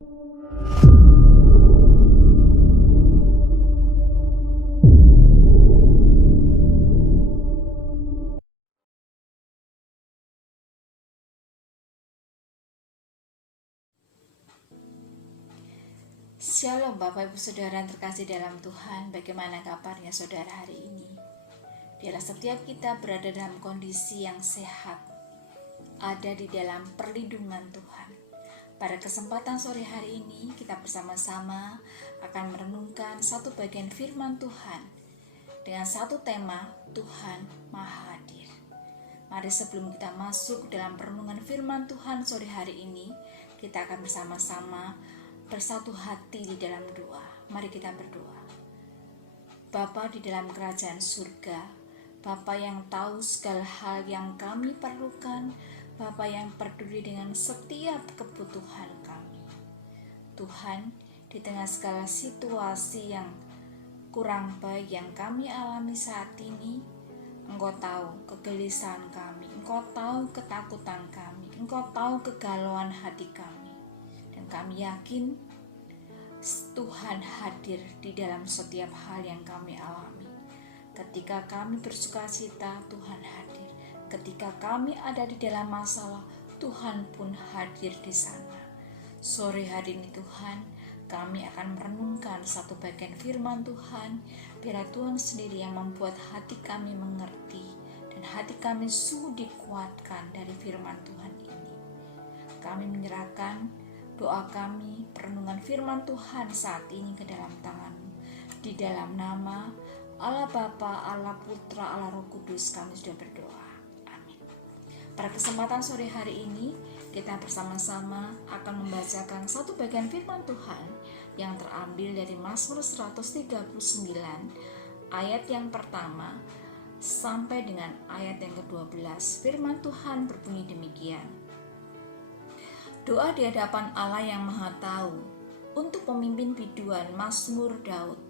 Shalom Bapak Ibu Saudara yang terkasih dalam Tuhan. Bagaimana kabarnya saudara hari ini? Biarlah setiap kita berada dalam kondisi yang sehat, ada di dalam perlindungan Tuhan. Pada kesempatan sore hari ini kita bersama-sama akan merenungkan satu bagian firman Tuhan dengan satu tema, Tuhan Maha Hadir. Mari sebelum kita masuk dalam perenungan firman Tuhan sore hari ini, kita akan bersama-sama bersatu hati di dalam doa. Mari kita berdoa. Bapa di dalam kerajaan surga, Bapa yang tahu segala hal yang kami perlukan, Bapa yang peduli dengan setiap kebutuhan kami. Tuhan, di tengah segala situasi yang kurang baik yang kami alami saat ini, Engkau tahu kegelisahan kami, Engkau tahu ketakutan kami, Engkau tahu kegalauan hati kami. Dan kami yakin Tuhan hadir di dalam setiap hal yang kami alami. Ketika kami bersukacita, Tuhan hadir. Ketika kami ada di dalam masalah, Tuhan pun hadir di sana. Sore hari ini Tuhan, kami akan merenungkan satu bagian firman Tuhan. Biar Tuhan sendiri yang membuat hati kami mengerti dan hati kami sungguh dikuatkan dari firman Tuhan ini. Kami menyerahkan doa kami, perenungan firman Tuhan saat ini ke dalam tangan-Mu. Di dalam nama Allah Bapa, Allah Putra, Allah Roh Kudus kami sudah berdoa. Amin. Pada kesempatan sore hari ini, kita bersama-sama akan membacakan satu bagian firman Tuhan yang terambil dari Mazmur 139 ayat yang pertama sampai dengan ayat yang ke-12. Firman Tuhan berbunyi demikian. Doa di hadapan Allah yang Maha Tahu untuk pemimpin biduan Mazmur Daud.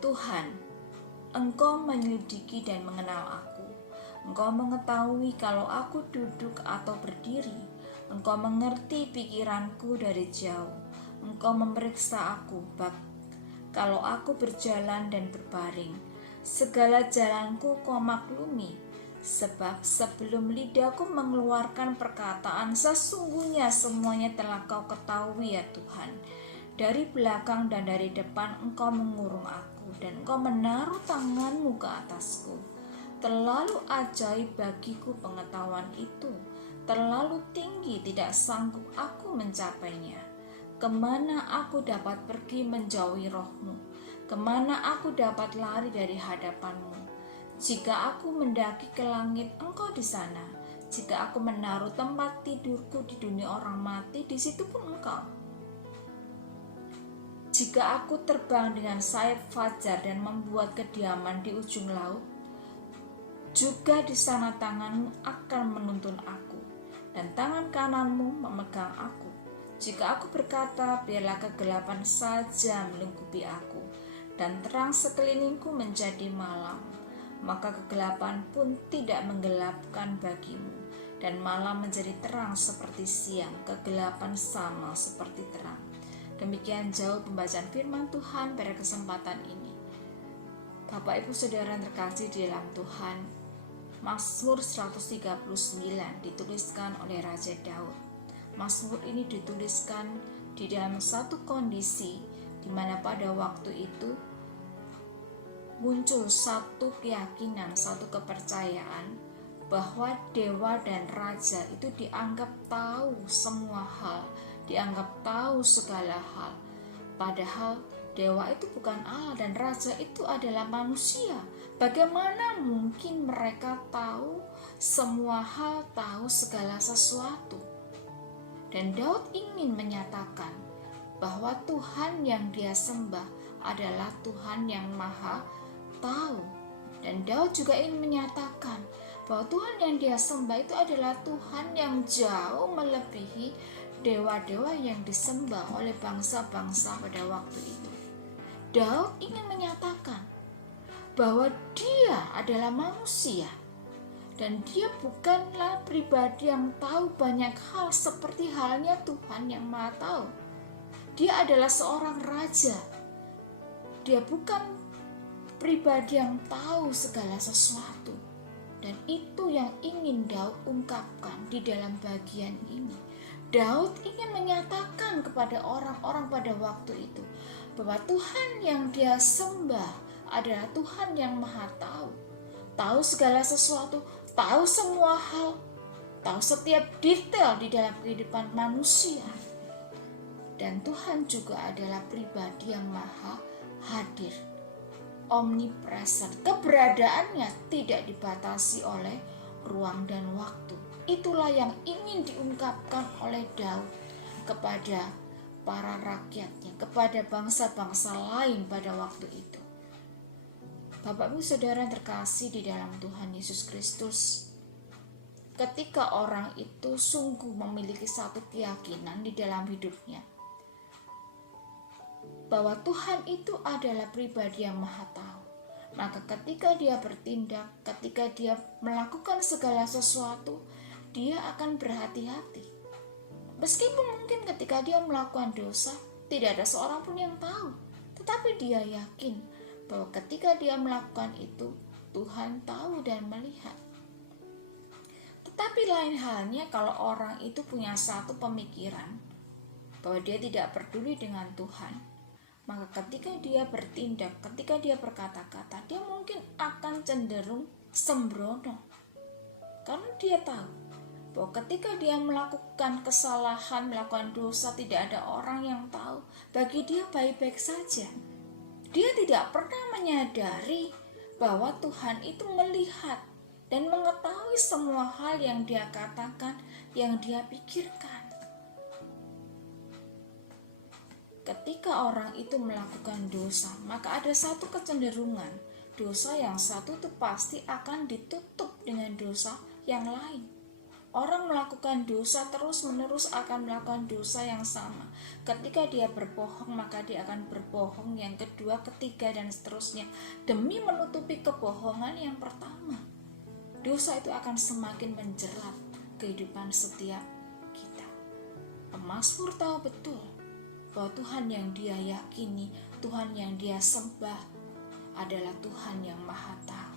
Tuhan, Engkau menyelidiki dan mengenal aku. Engkau mengetahui kalau aku duduk atau berdiri. Engkau mengerti pikiranku dari jauh. Engkau memeriksa aku kalau aku berjalan dan berbaring. Segala jalanku Kau maklumi. Sebab sebelum lidahku mengeluarkan perkataan, sesungguhnya semuanya telah Kau ketahui ya Tuhan. Dari belakang dan dari depan Engkau mengurung aku, dan Engkau menaruh tangan-Mu ke atasku. Terlalu ajaib bagiku pengetahuan itu, terlalu tinggi tidak sanggup aku mencapainya. Kemana aku dapat pergi menjauhi Roh-Mu? Kemana aku dapat lari dari hadapan-Mu? Jika aku mendaki ke langit, Engkau di sana. Jika aku menaruh tempat tidurku di dunia orang mati, di situ pun Engkau. Jika aku terbang dengan sayap fajar dan membuat kediaman di ujung laut, juga di sana tangan-Mu akan menuntun aku, dan tangan kanan-Mu memegang aku. Jika aku berkata, biarlah kegelapan saja melingkupi aku, dan terang sekelilingku menjadi malam, maka kegelapan pun tidak menggelapkan bagimu, dan malam menjadi terang seperti siang, kegelapan sama seperti terang. Demikian jauh pembacaan firman Tuhan pada kesempatan ini. Bapak Ibu Saudara yang terkasih di dalam Tuhan, Mazmur 139 dituliskan oleh Raja Daud. Mazmur ini dituliskan di dalam satu kondisi di mana pada waktu itu muncul satu keyakinan, satu kepercayaan bahwa dewa dan raja itu dianggap tahu semua hal, dianggap tahu segala hal. Padahal dewa itu bukan Allah dan raja itu adalah manusia. Bagaimana mungkin mereka tahu semua hal, tahu segala sesuatu? Dan Daud ingin menyatakan bahwa Tuhan yang dia sembah adalah Tuhan yang Maha Tahu. Dan Daud juga ingin menyatakan bahwa Tuhan yang dia sembah itu adalah Tuhan yang jauh melebihi dewa-dewa yang disembah oleh bangsa-bangsa pada waktu itu. Daud ingin menyatakan bahwa dia adalah manusia Dan dia bukanlah pribadi yang tahu banyak hal seperti halnya Tuhan yang Maha Tahu. Dia adalah seorang raja. Dia bukan pribadi yang tahu segala sesuatu. Dan itu yang ingin Daud ungkapkan di dalam bagian ini. Daud ingin menyatakan kepada orang-orang pada waktu itu bahwa Tuhan yang dia sembah adalah Tuhan yang Maha Tahu. Tahu segala sesuatu, tahu semua hal, tahu setiap detail di dalam kehidupan manusia. Dan Tuhan juga adalah pribadi yang maha hadir, omnipresent. Keberadaannya tidak dibatasi oleh ruang dan waktu. Itulah yang ingin diungkapkan oleh Daud kepada para rakyatnya, kepada bangsa-bangsa lain pada waktu itu. Bapak Ibu Saudara terkasih di dalam Tuhan Yesus Kristus, ketika orang itu sungguh memiliki satu keyakinan di dalam hidupnya bahwa Tuhan itu adalah pribadi yang maha tahu, maka ketika dia bertindak, ketika dia melakukan segala sesuatu, dia akan berhati-hati. Meskipun mungkin ketika dia melakukan dosa, tidak ada seorang pun yang tahu, tetapi dia yakin bahwa ketika dia melakukan itu, Tuhan tahu dan melihat. Tetapi lain halnya kalau orang itu punya satu pemikiran bahwa dia tidak peduli dengan Tuhan, maka ketika dia bertindak, ketika dia berkata-kata, dia mungkin akan cenderung sembrono. Karena dia tahu bahwa ketika dia melakukan kesalahan, melakukan dosa, tidak ada orang yang tahu. Bagi dia baik-baik saja. Dia tidak pernah menyadari bahwa Tuhan itu melihat dan mengetahui semua hal yang dia katakan, yang dia pikirkan. Ketika orang itu melakukan dosa, maka ada satu kecenderungan. Dosa yang satu itu pasti akan ditutup dengan dosa yang lain. Orang melakukan dosa terus-menerus akan melakukan dosa yang sama. Ketika dia berbohong, maka dia akan berbohong yang kedua, ketiga, dan seterusnya, demi menutupi kebohongan yang pertama. Dosa itu akan semakin menjerat kehidupan setiap kita. Pemazmur tahu betul bahwa Tuhan yang dia yakini, Tuhan yang dia sembah adalah Tuhan yang maha tahu.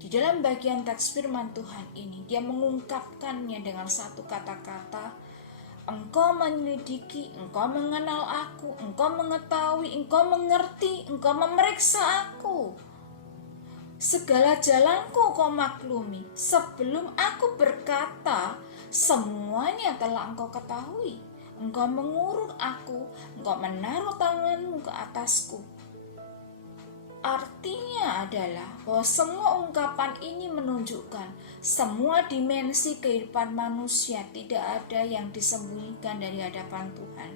Di dalam bagian teks firman Tuhan ini, dia mengungkapkannya dengan satu kata-kata, Engkau menyelidiki, Engkau mengenal aku, Engkau mengetahui, Engkau mengerti, Engkau memeriksa aku. Segala jalanku Kau maklumi, sebelum aku berkata, semuanya telah Engkau ketahui. Engkau mengurut aku, Engkau menaruh tanganmu ke atasku. Artinya adalah bahwa semua ungkapan ini menunjukkan semua dimensi kehidupan manusia tidak ada yang disembunyikan dari hadapan Tuhan.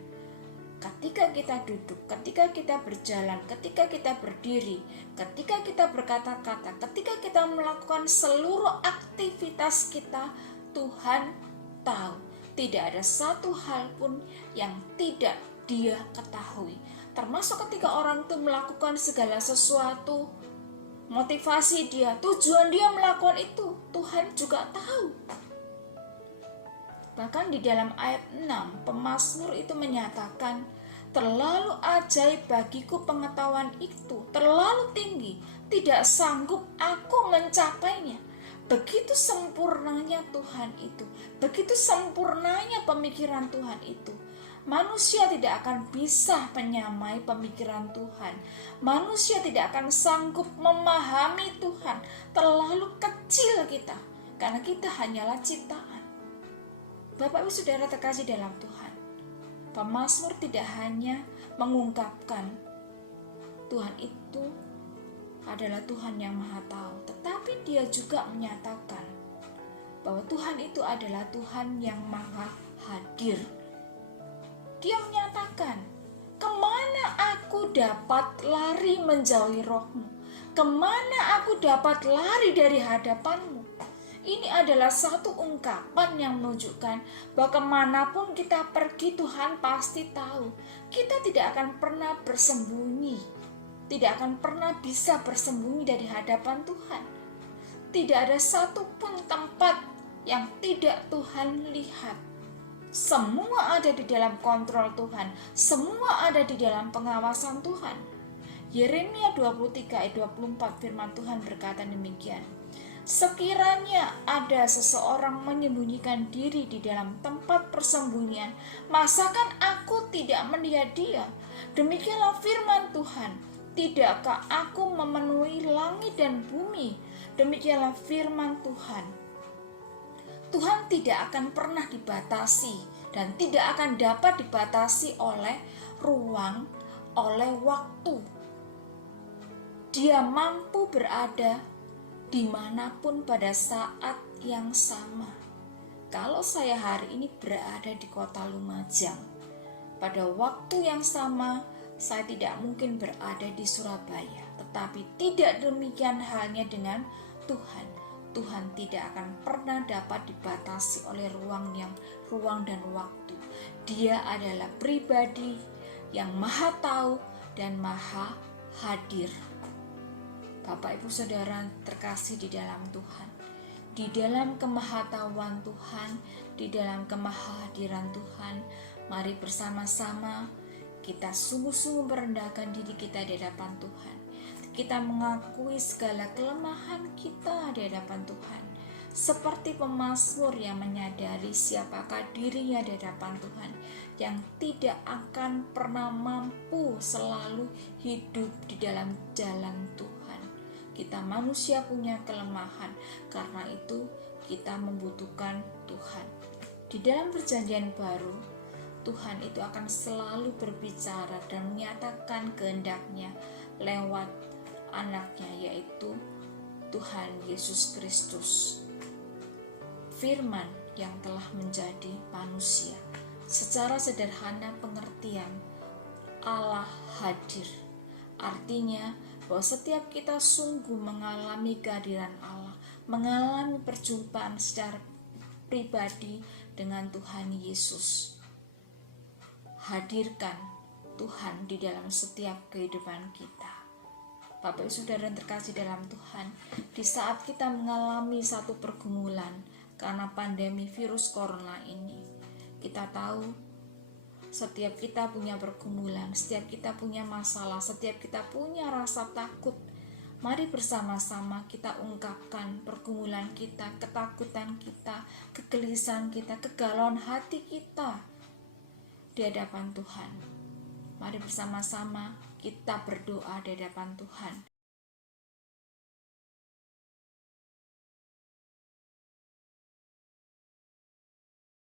Ketika kita duduk, ketika kita berjalan, ketika kita berdiri, ketika kita berkata-kata, ketika kita melakukan seluruh aktivitas kita, Tuhan tahu. Tidak ada satu hal pun yang tidak Dia ketahui. Termasuk ketika orang itu melakukan segala sesuatu, motivasi dia, tujuan dia melakukan itu, Tuhan juga tahu. Bahkan di dalam ayat 6, pemazmur itu menyatakan, terlalu ajaib bagiku pengetahuan itu, terlalu tinggi, tidak sanggup aku mencapainya. Begitu sempurnanya Tuhan itu, begitu sempurnanya pemikiran Tuhan itu. Manusia tidak akan bisa menyamai pemikiran Tuhan. Manusia tidak akan sanggup memahami Tuhan. Terlalu kecil kita, karena kita hanyalah ciptaan. Bapak Ibu Saudara terkasih dalam Tuhan, pemazmur tidak hanya mengungkapkan Tuhan itu adalah Tuhan yang maha tahu, tetapi dia juga menyatakan bahwa Tuhan itu adalah Tuhan yang maha hadir. Dia menyatakan, kemana aku dapat lari menjauhi rohmu? Kemana aku dapat lari dari hadapanmu? Ini adalah satu ungkapan yang menunjukkan bahwa kemanapun kita pergi, Tuhan pasti tahu. Kita tidak akan pernah bersembunyi, tidak akan pernah bisa bersembunyi dari hadapan Tuhan. Tidak ada satupun tempat yang tidak Tuhan lihat. Semua ada di dalam kontrol Tuhan, semua ada di dalam pengawasan Tuhan. Yeremia 23 ayat 24 firman Tuhan berkata demikian. Sekiranya ada seseorang menyembunyikan diri di dalam tempat persembunyian, masakan aku tidak melihat dia? Demikianlah firman Tuhan. Tidakkah aku memenuhi langit dan bumi? Demikianlah firman Tuhan. Tuhan tidak akan pernah dibatasi dan tidak akan dapat dibatasi oleh ruang, oleh waktu. Dia mampu berada dimanapun pada saat yang sama. Kalau saya hari ini berada di kota Lumajang, pada waktu yang sama saya tidak mungkin berada di Surabaya. Tetapi tidak demikian halnya dengan Tuhan. Tuhan tidak akan pernah dapat dibatasi oleh ruang dan waktu. Dia adalah pribadi yang maha tahu dan maha hadir. Bapak Ibu Saudara terkasih di dalam Tuhan, di dalam kemahatauan Tuhan, di dalam kemahadiran Tuhan, mari bersama-sama kita sungguh-sungguh merendahkan diri kita di hadapan Tuhan. Kita mengakui segala kelemahan kita di hadapan Tuhan, seperti pemazmur yang menyadari siapakah dirinya di hadapan Tuhan, yang tidak akan pernah mampu selalu hidup di dalam jalan Tuhan. Kita manusia punya kelemahan, karena itu kita membutuhkan Tuhan. Di dalam perjanjian baru, Tuhan itu akan selalu berbicara dan menyatakan kehendaknya lewat anaknya, yaitu Tuhan Yesus Kristus. Firman yang telah menjadi manusia. Secara sederhana pengertian, Allah hadir. Artinya bahwa setiap kita sungguh mengalami kehadiran Allah, mengalami perjumpaan secara pribadi dengan Tuhan Yesus. Hadirkan Tuhan di dalam setiap kehidupan kita. Bapak Ibu Saudara yang terkasih dalam Tuhan, di saat kita mengalami satu pergumulan karena pandemi virus corona ini, kita tahu setiap kita punya pergumulan, setiap kita punya masalah, setiap kita punya rasa takut. Mari bersama-sama kita ungkapkan pergumulan kita, ketakutan kita, kegelisahan kita, kegalauan hati kita di hadapan Tuhan. Mari bersama-sama kita berdoa di hadapan Tuhan.